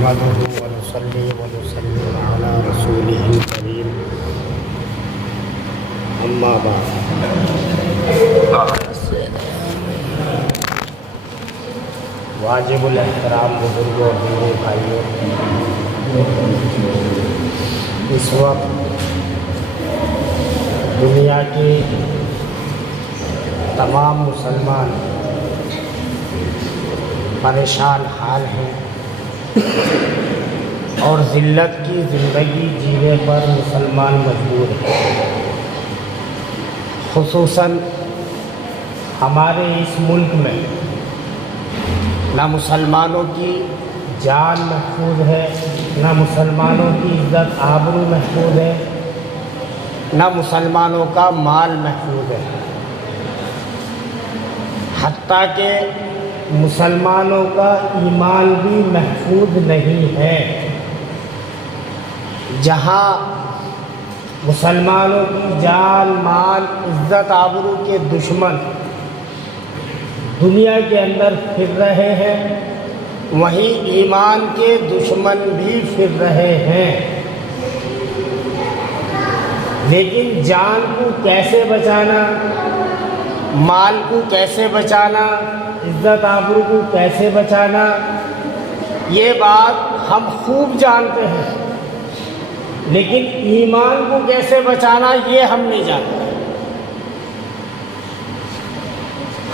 نحمده ونصلي ونسلم على رسوله الكريم اما بعد واجب الاحترام بزرگوں اور دینی بھائیوں، اس وقت دنیا کی تمام مسلمان پریشان حال ہیں اور ذلت کی زندگی جینے پر مسلمان مجبور ہیں۔ خصوصاً ہمارے اس ملک میں نہ مسلمانوں کی جان محفوظ ہے، نہ مسلمانوں کی عزت آبرو محفوظ ہے، نہ مسلمانوں کا مال محفوظ ہے، حتیٰ کہ مسلمانوں کا ایمان بھی محفوظ نہیں ہے۔ جہاں مسلمانوں کی جان، مال، عزت آبرو کے دشمن دنیا کے اندر پھر رہے ہیں، وہیں ایمان کے دشمن بھی پھر رہے ہیں۔ لیکن جان کو کیسے بچانا، مال کو کیسے بچانا، عزت آبرو کو کیسے بچانا، یہ بات ہم خوب جانتے ہیں، لیکن ایمان کو کیسے بچانا یہ ہم نہیں جانتے۔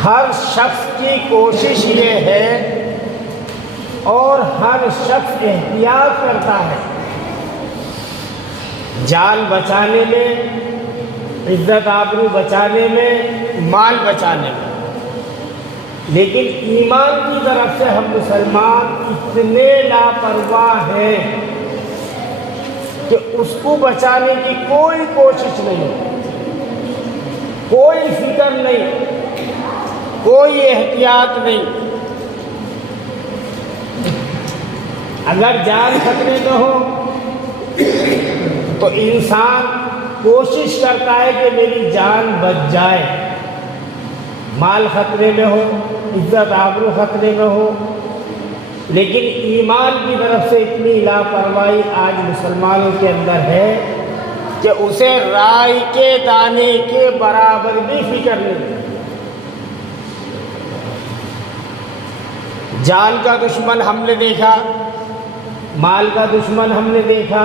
ہر شخص کی کوشش یہ ہے اور ہر شخص احتیاط کرتا ہے جان بچانے میں، عزت آبرو بچانے میں، مال بچانے میں، لیکن ایمان کی طرف سے ہم مسلمان اتنے لاپرواہ ہیں کہ اس کو بچانے کی کوئی کوشش نہیں، کوئی فکر نہیں، کوئی احتیاط نہیں۔ اگر جان خطرے میں ہو تو انسان کوشش کرتا ہے کہ میری جان بچ جائے، مال خطرے میں ہو، عزت آبرو خطرے میں ہو، لیکن ایمان کی طرف سے اتنی لاپرواہی آج مسلمانوں کے اندر ہے کہ اسے رائی کے دانے کے برابر بھی فکر نہیں۔ جان کا دشمن ہم نے دیکھا، مال کا دشمن ہم نے دیکھا،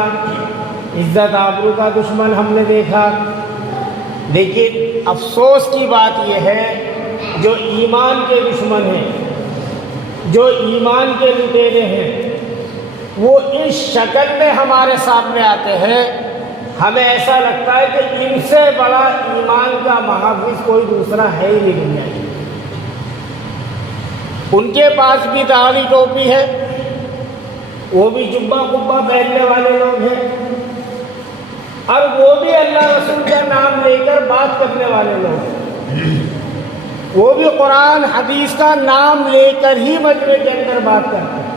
عزت آبرو کا دشمن ہم نے دیکھا، لیکن افسوس کی بات یہ ہے جو ایمان کے دشمن ہیں، جو ایمان کے لٹیرے ہیں، وہ اس شکل میں ہمارے سامنے آتے ہیں، ہمیں ایسا لگتا ہے کہ ان سے بڑا ایمان کا محافظ کوئی دوسرا ہے ہی نہیں دنیا میں۔ ان کے پاس بھی داڑھی ٹوپی ہے، وہ بھی جبہ قبہ پہننے والے لوگ ہیں، اور وہ بھی اللہ رسول کا نام لے کر بات کرنے والے لوگ ہیں، وہ بھی قرآن حدیث کا نام لے کر ہی مجمع کے اندر بات کرتے ہیں،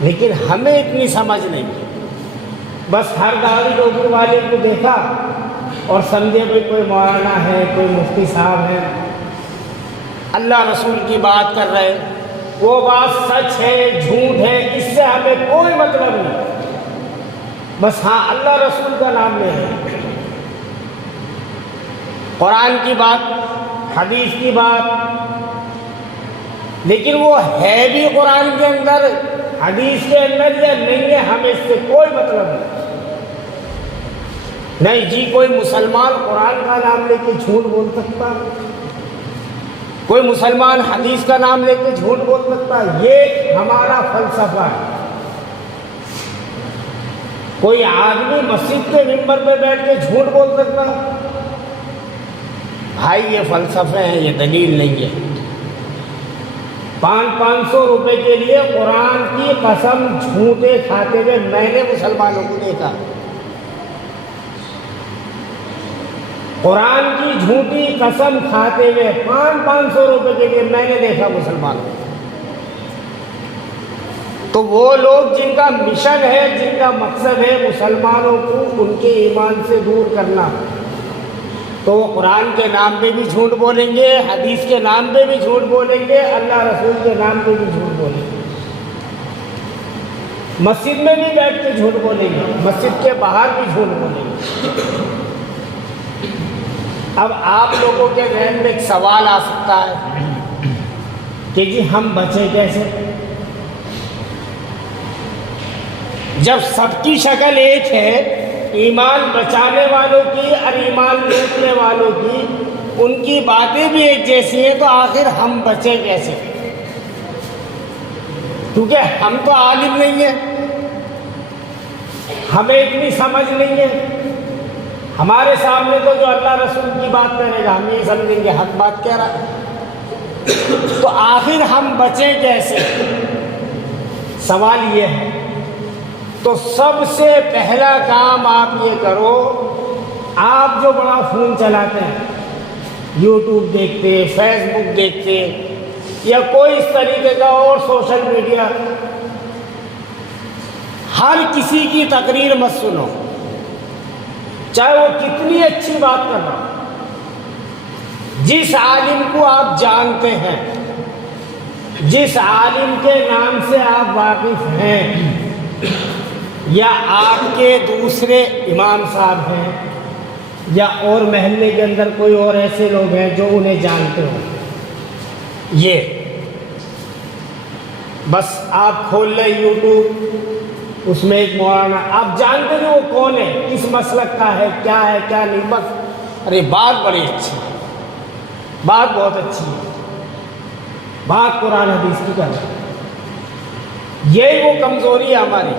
لیکن ہمیں اتنی سمجھ نہیں۔ بس ہر داڑھی ٹوپی والے کو دیکھا اور سمجھے بھی کوئی مولانا ہے، کوئی مفتی صاحب ہے، اللہ رسول کی بات کر رہے، وہ بات سچ ہے جھوٹ ہے اس سے ہمیں کوئی مطلب نہیں، بس ہاں اللہ رسول کا نام لے رہے، قرآن کی بات، حدیث کی بات، لیکن وہ ہے بھی قرآن کے اندر، حدیث کے اندر یا نہیں ہے ہمیں اس سے کوئی مطلب نہیں جی۔ کوئی مسلمان قرآن کا نام لے کے جھوٹ بول سکتا، کوئی مسلمان حدیث کا نام لے کے جھوٹ بول سکتا، یہ ہمارا فلسفہ ہے۔ کوئی آدمی مسجد کے ممبر پہ بیٹھ کے جھوٹ بول سکتا؟ بھائی یہ فلسفے ہیں، یہ دلیل نہیں ہے۔ 500 روپے کے لیے قرآن کی قسم جھوٹے کھاتے ہوئے میں نے مسلمانوں کو دیکھا، قرآن کی جھوٹی قسم کھاتے ہوئے 500 روپے کے لیے میں نے دیکھا مسلمانوں کو۔ تو وہ لوگ جن کا مشن ہے، جن کا مقصد ہے مسلمانوں کو ان کے ایمان سے دور کرنا، تو وہ قرآن کے نام پہ بھی جھوٹ بولیں گے، حدیث کے نام پہ بھی جھوٹ بولیں گے، اللہ رسول کے نام پہ بھی جھوٹ بولیں گے۔ مسجد میں بھی بیٹھ کے جھوٹ بولیں گے، مسجد کے باہر بھی جھوٹ بولیں گے۔ اب آپ لوگوں کے ذہن میں ایک سوال آ سکتا ہے کہ جی ہم بچیں کیسے؟ جب سب کی شکل ایک ہے، ایمان بچانے والوں کی اور ایمان لوٹنے والوں کی، ان کی باتیں بھی ایک جیسی ہیں، تو آخر ہم بچیں کیسے؟ کیونکہ ہم تو عالم نہیں ہیں، ہمیں اتنی سمجھ نہیں ہے، ہمارے سامنے تو جو اللہ رسول کی بات کرے گا ہم یہ سمجھیں گے حق بات کہہ رہا ہے، تو آخر ہم بچیں کیسے؟ سوال یہ ہے۔ تو سب سے پہلا کام آپ یہ کرو، آپ جو بڑا فون چلاتے ہیں، یوٹیوب دیکھتے، فیس بک دیکھتے، یا کوئی اس طریقے کا اور سوشل میڈیا، ہر کسی کی تقریر مت سنو، چاہے وہ کتنی اچھی بات کر رہا ہو۔ جس عالم کو آپ جانتے ہیں، جس عالم کے نام سے آپ واقف ہیں، یا آپ کے دوسرے امام صاحب ہیں، یا اور محلے کے اندر کوئی اور ایسے لوگ ہیں جو انہیں جانتے ہو، یہ بس آپ کھول لیں یوٹیوب، اس میں ایک مولانا، آپ جانتے نہیں وہ کون ہے، کس مسلک کا ہے، کیا نہیں، بس ارے بات بڑی اچھی ہے، بات بہت اچھی ہے، بات قرآن حدیث کی کر رہے ہیں۔ یہی وہ کمزوری ہے ہماری،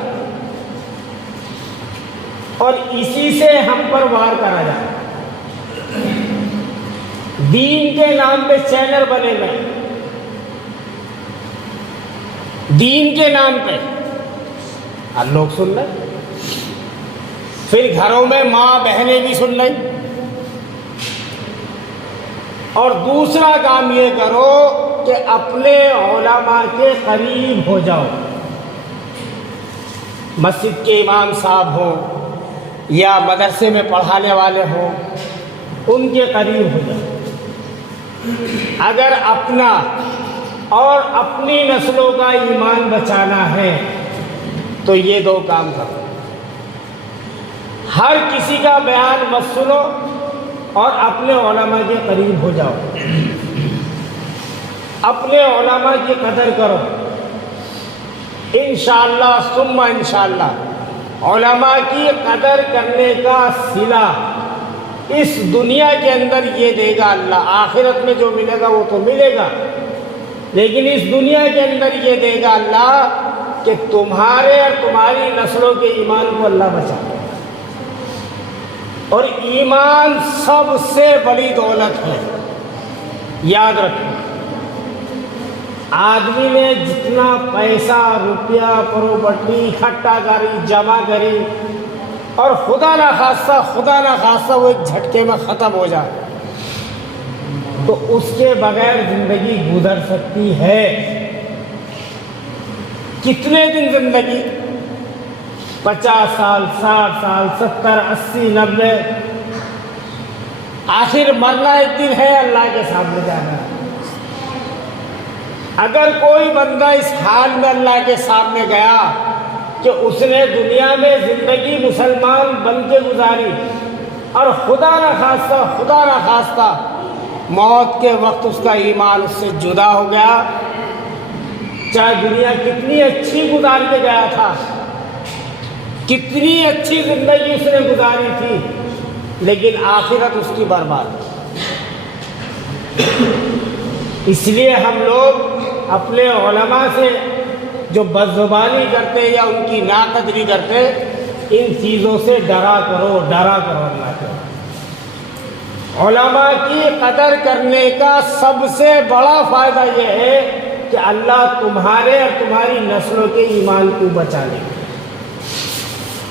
اور اسی سے ہم پر وار کرا جائے۔ دین کے نام پہ چینل بنے گئے، دین کے نام پہ، اور لوگ سن رہے، پھر گھروں میں ماں بہنیں بھی سن رہی۔ اور دوسرا کام یہ کرو کہ اپنے علماء کے قریب ہو جاؤ، مسجد کے امام صاحب ہوں یا مدرسے میں پڑھانے والے ہوں، ان کے قریب ہو جاؤ۔ اگر اپنا اور اپنی نسلوں کا ایمان بچانا ہے تو یہ دو کام کرو، ہر کسی کا بیان مت سنو اور اپنے علماء کے قریب ہو جاؤ، اپنے علماء کی قدر کرو۔ انشاءاللہ ثم انشاءاللہ علماء کی قدر کرنے کا صلہ اس دنیا کے اندر یہ دے گا اللہ، آخرت میں جو ملے گا وہ تو ملے گا، لیکن اس دنیا کے اندر یہ دے گا اللہ کہ تمہارے اور تمہاری نسلوں کے ایمان کو اللہ بچا لے۔ اور ایمان سب سے بڑی دولت ہے، یاد رکھو۔ آدمی نے جتنا پیسہ، روپیہ، پراپرٹی اکٹھا کری، جمع کری، اور خدا نخواستہ وہ ایک جھٹکے میں ختم ہو جائے، تو اس کے بغیر زندگی گزر سکتی ہے۔ کتنے دن زندگی؟ 50 سال، 60 سال، 70، 80، 90، آخر مرنا ایک دن ہے، اللہ کے سامنے جانا ہے۔ اگر کوئی بندہ اس حال میں اللہ کے سامنے گیا کہ اس نے دنیا میں زندگی مسلمان بن کے گزاری، اور خدا نخواستہ موت کے وقت اس کا ایمان اس سے جدا ہو گیا، چاہے دنیا کتنی اچھی گزار کے گیا تھا، کتنی اچھی زندگی اس نے گزاری تھی، لیکن آخرت اس کی برباد۔ اس لیے ہم لوگ اپنے علماء سے جو بدزبانی کرتے یا ان کی ناقدری کرتے، ان چیزوں سے ڈرا کرو اللہ کے۔ علماء کی قدر کرنے کا سب سے بڑا فائدہ یہ ہے کہ اللہ تمہارے اور تمہاری نسلوں کے ایمان کو بچا لے،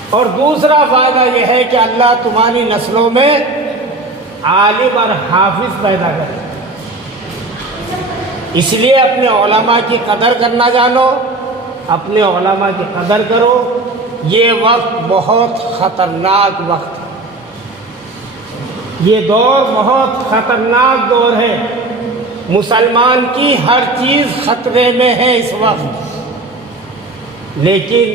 اور دوسرا فائدہ یہ ہے کہ اللہ تمہاری نسلوں میں عالم اور حافظ پیدا کرے۔ اس لیے اپنے علماء کی قدر کرنا جانو، اپنے علماء کی قدر کرو۔ یہ وقت بہت خطرناک وقت ہے، یہ دور بہت خطرناک دور ہے، مسلمان کی ہر چیز خطرے میں ہے اس وقت، لیکن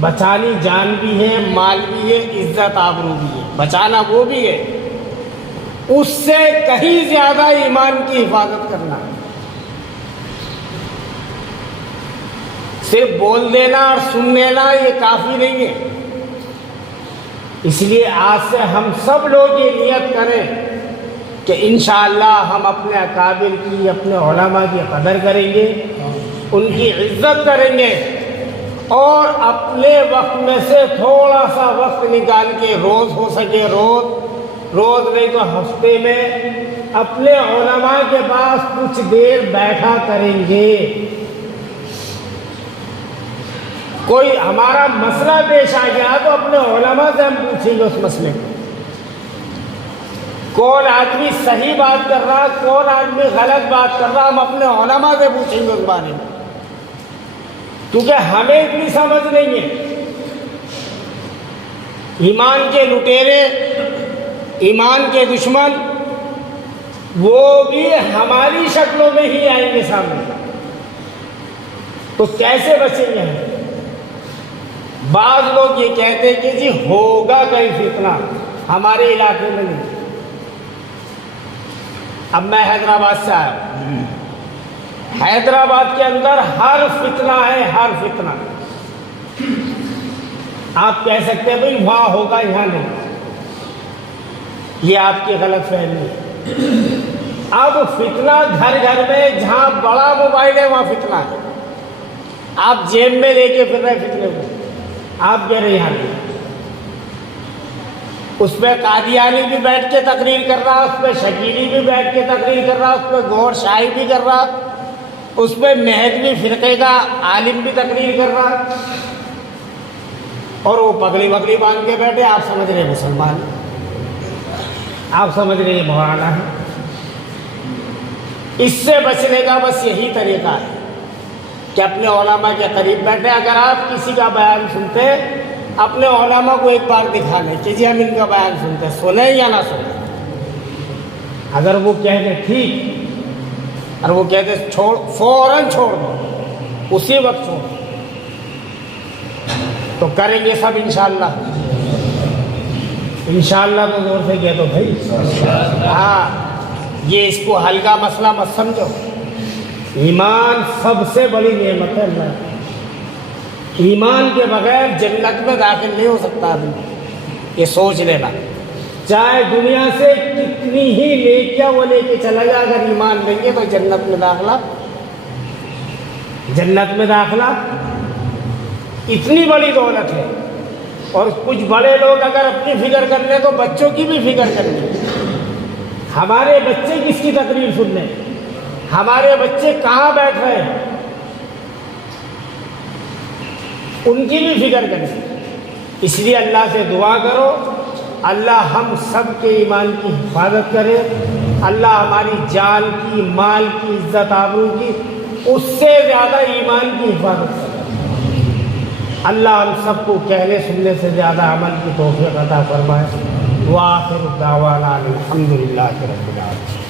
بچانی جان بھی ہے، مال بھی ہے، عزت آبرو بھی ہے، بچانا وہ بھی ہے، اس سے کہیں زیادہ ایمان کی حفاظت کرنا ہے۔ صرف بول دینا اور سن لینا یہ کافی نہیں ہے۔ اس لیے آج سے ہم سب لوگ یہ نیت کریں کہ انشاءاللہ ہم اپنے اکابر کی، اپنے علماء کی قدر کریں گے، ان کی عزت کریں گے، اور اپنے وقت میں سے تھوڑا سا وقت نکال کے روز ہو سکے روز نہیں تو ہفتے میں اپنے علماء کے پاس کچھ دیر بیٹھا کریں گے۔ کوئی ہمارا مسئلہ پیش آ گیا تو اپنے علماء سے ہم پوچھیں گے اس مسئلے کو، کون آدمی صحیح بات کر رہا، کون آدمی غلط بات کر رہا، ہم اپنے علماء سے پوچھیں گے اس بارے میں، کیونکہ ہمیں اتنی سمجھ نہیں ہے۔ ایمان کے لٹیرے، ایمان کے دشمن، وہ بھی ہماری شکلوں میں ہی آئیں گے سامنے، تو کیسے بچیں گے ہم؟ بعض لوگ یہ کہتے ہیں کہ جی ہوگا کہیں فتنہ، ہمارے علاقے میں نہیں۔ اب میں حیدرآباد سے آیا ہوں، حیدرآباد کے اندر ہر فتنہ ہے، ہر فتنہ۔ آپ کہہ سکتے ہیں بھئی وہاں ہوگا یہاں نہیں، یہ آپ کی غلط فہمی ہے۔ اب فتنہ گھر گھر میں، جہاں بڑا موبائل ہے وہاں فتنہ ہے۔ آپ جیب میں لے کے پھر رہے فتنے کو، آپ کہہ رہے یہاں نہیں۔ اس پہ قادیانی بھی بیٹھ کے تقریر کر رہا، اس پہ شکیلی بھی بیٹھ کے تقریر کر رہا، اس پہ گور شاہی بھی کر رہا، اس پہ مہدوی فرقے کا عالم بھی تقریر کر رہا، اور وہ پگڑی وگڑی باندھ کے بیٹھے۔ آپ سمجھ رہے مسلمان، آپ سمجھ رہے یہ مولانا ہے۔ اس سے بچنے کا بس یہی طریقہ ہے کہ اپنے علماء کے قریب بیٹھے۔ اگر آپ کسی کا بیان سنتے، اپنے علماء کو ایک بار دکھا لیں کہ جی ہم ان کا بیان سنتے، سنیں یا نہ سنیں۔ اگر وہ کہہ دیں ٹھیک، اور وہ کہہ دیں چھوڑ، فوراً چھوڑ دو، اسی وقت چھوڑ دو، تو کریں گے سب انشاءاللہ۔ انشاءاللہ تو زور سے کہہ دو بھائی۔ ہاں، یہ اس کو ہلکا مسئلہ مت سمجھو۔ ایمان سب سے بڑی نعمت ہے اللہ کی۔ ایمان کے بغیر جنت میں داخل نہیں ہو سکتا آدمی، یہ سوچ لینا۔ چاہے دنیا سے کتنی ہی نیکیاں وہ لے کے چلا جائے، اگر ایمان لیں گے تو جنت میں داخلہ اتنی بڑی دولت ہے۔ اور کچھ بڑے لوگ اگر اپنی فکر کر لیں تو بچوں کی بھی فکر کر لیں۔ ہمارے بچے کس کی تقریر سن لیں، ہمارے بچے کہاں بیٹھ رہے ہیں، ان کی بھی فکر کریں۔ اس لیے اللہ سے دعا کرو، اللہ ہم سب کے ایمان کی حفاظت کرے، اللہ ہماری جان کی، مال کی، عزت آبرو کی، اس سے زیادہ ایمان کی حفاظت کرے۔ اللہ ہم سب کو کہنے سننے سے زیادہ عمل کی توفیق عطا فرمائے۔ وآخر دعوانا الحمدللہ رب العالمین۔